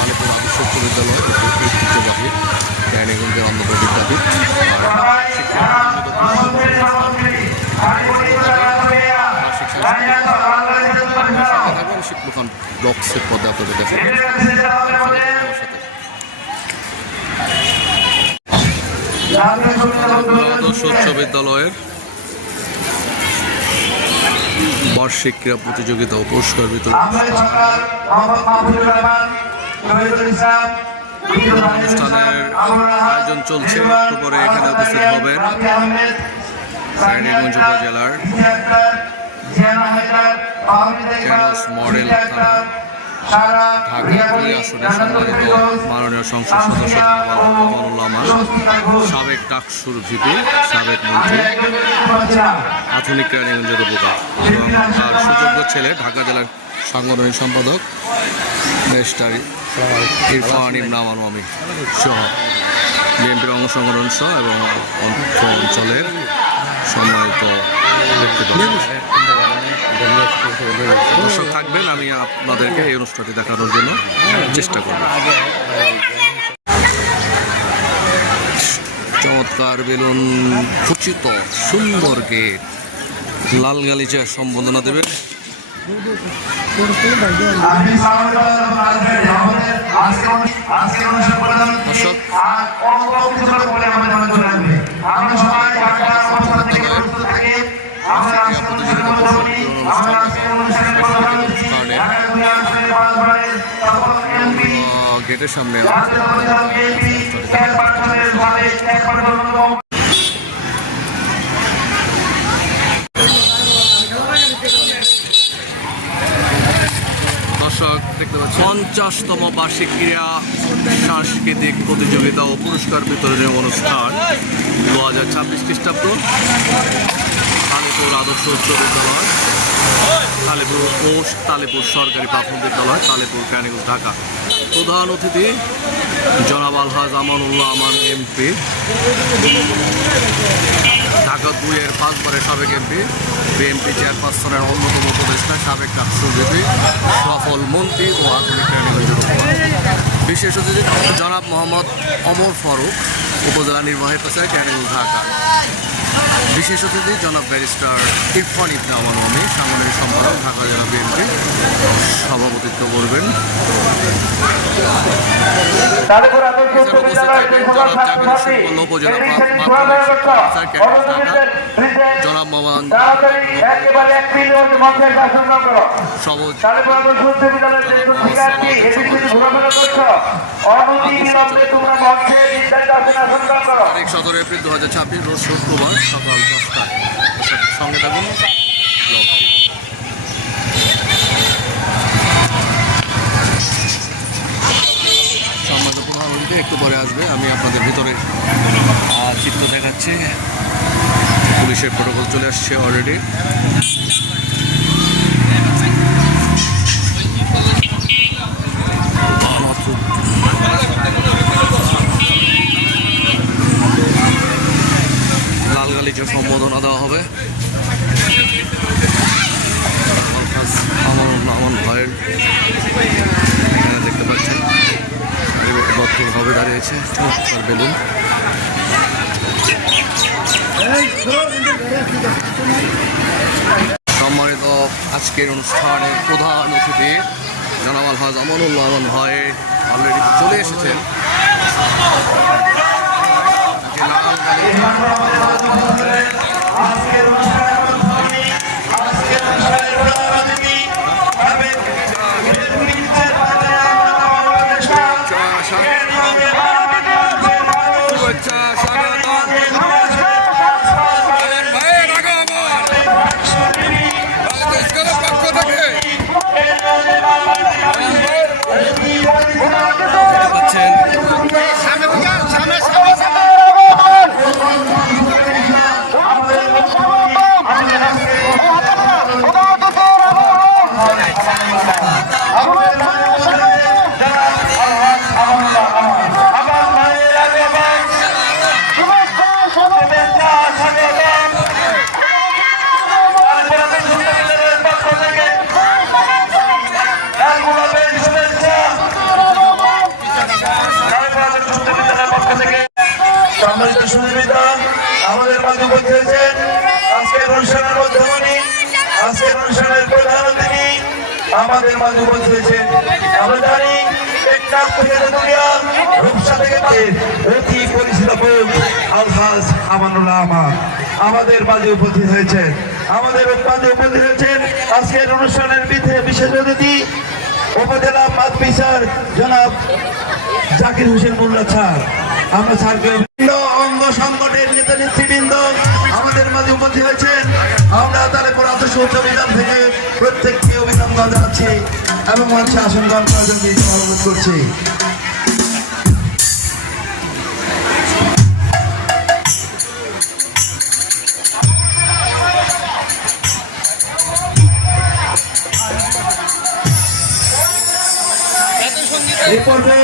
আলিপুর আদর্শ উচ্চ বিদ্যালয় ঐতিহ্যবাহী রানীগঞ্জের অন্যতম বিদ্যাপীঠ শিক্ষানুষ্ঠান ব্লকসের পদে আপনাদের দেখা আদর্শ উচ্চ বিদ্যালয়ের বার্ষিক ক্রীড়া প্রতিযোগিতা ও পুরস্কার বিতরণ অনুষ্ঠানের আয়োজন চলছে। একটু পরে এখানে উপস্থিত হবেন রানীগঞ্জ উপজেলার মডেল থানা ঢাকা আসনের সম্মানিত মাননীয় সংসদ সদস্য আমানুল্লাহ আমান, সাবেক ডাকসুর ভিপি, সাবেক মন্ত্রী, আধুনিক রানীগঞ্জের উপকার এবং তার সুযোগ্য ছেলে ঢাকা জেলার সাংগঠনিক সম্পাদক ব্যারিস্টার ইরফান ইবনে আমান মামি সহ বিএনপির অঙ্গ সংগঠন সহ এবং অঞ্চলের সম্মানিত ব্যক্তিবর্গ দর্শক থাকবেন। আমি আপনাদেরকে এই অনুষ্ঠানটি দেখানোর জন্য চেষ্টা করব। চমৎকার বেলুন খচিত সুন্দর গেট, লাল গালিচা সম্বোধনা দেবেন গেটের সামনে দর্শক দেখতে পাচ্ছেন 50তম বার্ষিক ক্রীড়া সাংস্কৃতিক প্রতিযোগিতা ও পুরস্কার বিতরণের অনুষ্ঠান 2026 খ্রিস্টাব্দ আলিপুর আদর্শ উচ্চ বিদ্যালয়, তালেপুর পোস্ট, তালেপুর সরকারি প্রাথমিক বিদ্যালয়, তালেপুর রানীগঞ্জ, ঢাকা। প্রধান অতিথি জনাব আলহাজ আমানুল্লাহ আমান এমপি, ঢাকা 2-এর 5বারের সাবেক এমপি, বিএনপি চেয়ারপারসনের অন্যতম উপদেষ্টা, সাবেক ডাকসুর ভিপি, সফল মন্ত্রী ও আধুনিক রানীগঞ্জের উপকার। বিশেষ অতিথি জনাব মোহাম্মদ ওমর ফারুক, উপজেলা নির্বাহী প্রচারক, রানীগঞ্জ, ঢাকা। বিশেষ অতিথি জনাব ব্যারিস্টার ইরফান ইবনে আমান মামি, সাংগঠনিক সম্পাদক, ঢাকা জেলা বিএনপি, সভাপতিত্ব করবেন। উপজেলা জনাব মোহাম্মদ তারিখ 17 এপ্রিল 2026 রোজ শুক্রবার সকাল 10টায়। সঙ্গে থাকুন। সম্মানিত প্রধান অতিথি একটু পরে আসবে, আমি আপনাদের ভিতরে চিত্র দেখাচ্ছি। পুলিশের প্রোটোকল চলে আসছে অলরেডি। লাল গালিচা সম্বোধনা দেওয়া হবে আমার ভাইয়ের, দেখতে পাচ্ছেন ভাবে দাঁড়িয়েছে চমৎকার বেলুন। সম্মানিত আজকের অনুষ্ঠানের প্রধান অতিথি জনাব আলহাজ আমানুল্লাহ আমান ভাই অলরেডি চলে এসেছেন। মাঝে উপস্থিত হয়েছেন আজকের অনুষ্ঠানের মধ্যমণি, আজকের অনুষ্ঠানের প্রধান অতিথি আমাদের মাঝে উপস্থিত হয়েছেন। আমরা জানি টেকনাফ থেকে তেঁতুলিয়া, রূপসা থেকে অতি পরিচিত মুখ আলহাজ আমানুল্লাহ আহমদ আমাদের মাঝে উপস্থিত হয়েছেন। আমাদের মাঝে উপস্থিত হয়েছেন আজকের অনুষ্ঠানের বিশেষ অতিথি উপজেলা মাঠ বিচার জনাব জাকির হোসেন মোল্লা স্যার। আমরা স্যারকে অঙ্গ সংগঠনের নেতা নেতৃবৃন্দ আমাদের মাঝে উপস্থিত হয়েছেন। আমরা তারপর আদর্শ উচ্চ বিদ্যালয় থেকে প্রত্যেককে অভিনন্দন জানাচ্ছি এবং মঞ্চে আসন গ্রহণ করার জন্য অনুরোধ করছি। এই পর্বে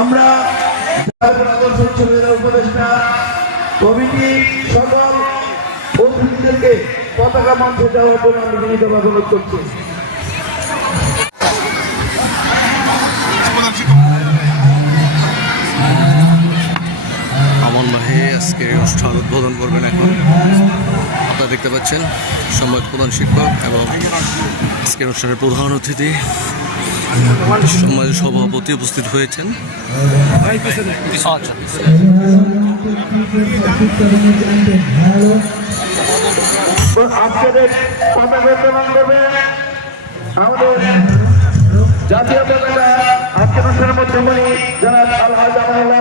আমরা আদর্শ উচ্চ বিদ্যালয় উপদেষ্টা কমিটি সকল অতিথিদেরকে পতাকা মঞ্চে যাওয়ার জন্য আমি বিনীতভাবে অনুরোধ করছি। আমন ভাই আজকে অনুষ্ঠান উদ্বোধন করবেন। এখন আপনারা দেখতে পাচ্ছেন সম্মানিত প্রধান শিক্ষক এবং আজকের অনুষ্ঠানের প্রধান অতিথি সমাজের সভাপতি উপস্থিত হয়েছেন। আজকের পতাকা উত্তোলন করবে আমাদের জাতীয় পতাকা। আজকের অনুষ্ঠানের মধ্যমণি জনাব আলহাজ আমানুল্লাহ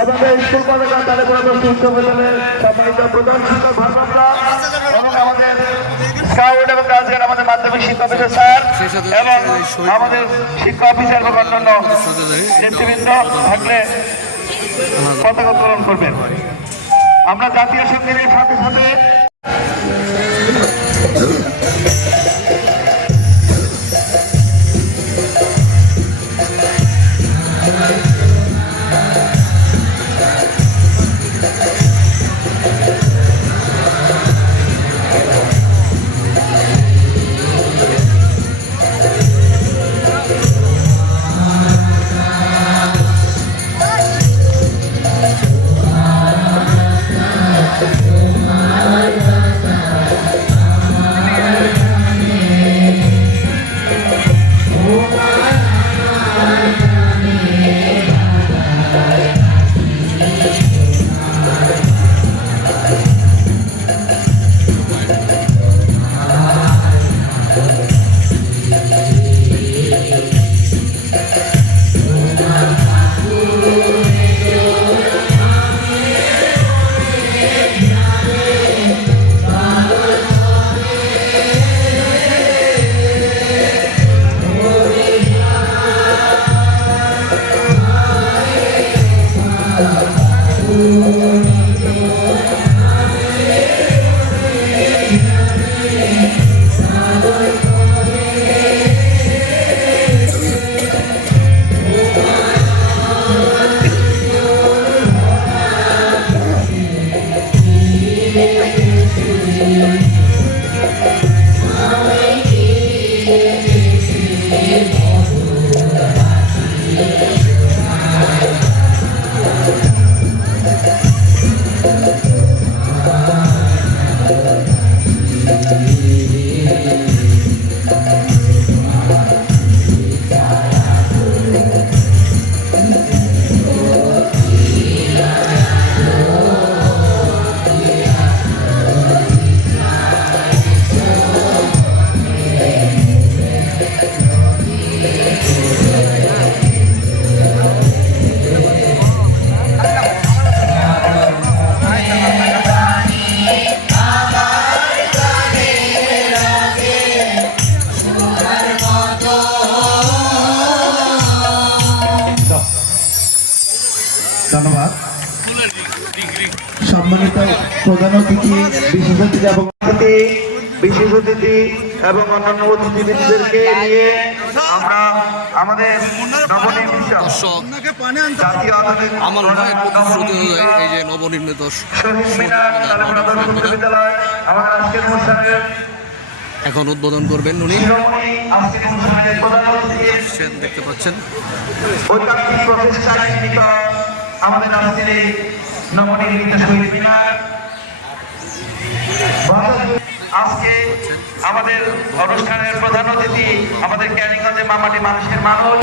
আমাদের স্কুল পতাকা তাদের উচ্চ বিদ্যালয়ের সম্মানিত প্রধান শিক্ষক ভারপ্রাপ্তা এবং আমাদের স্কাউট এবং গার্লসগার্ড আমাদের মাধ্যমিক শিক্ষা অফিসার স্যার এবং আমাদের শিক্ষা অফিসার এবং অন্যান্য নেতৃবৃন্দ থাকলে পতাকা উত্তোলন করবেন। আমরা জাতীয় সঙ্গীতের সাথে সাথে ধন্যবাদ। সম্মানিত প্রধান অতিথি, বিশেষ অতিথি এবং অন্যান্য অতিথিবৃন্দদেরকে নিয়ে আমরা আমাদের নবনির্মিত জাতীয় আমার ভাইয়ের প্রতিশ্রুতি অনুযায়ী এই যে নবনির্মিত শহীদ মিনার উচ্চ বিদ্যালয় আমাদের আজকের অনুষ্ঠানের এখন উদ্বোধন করবেন উনি। দেখতে পাচ্ছেন আমাদের আজকের এই নবনির্মিত শহীদ মিনার। আজকে আমাদের অনুষ্ঠানের প্রধান অতিথি আমাদের ক্যানিগঞ্জে মামাটি মানুষের মানুষ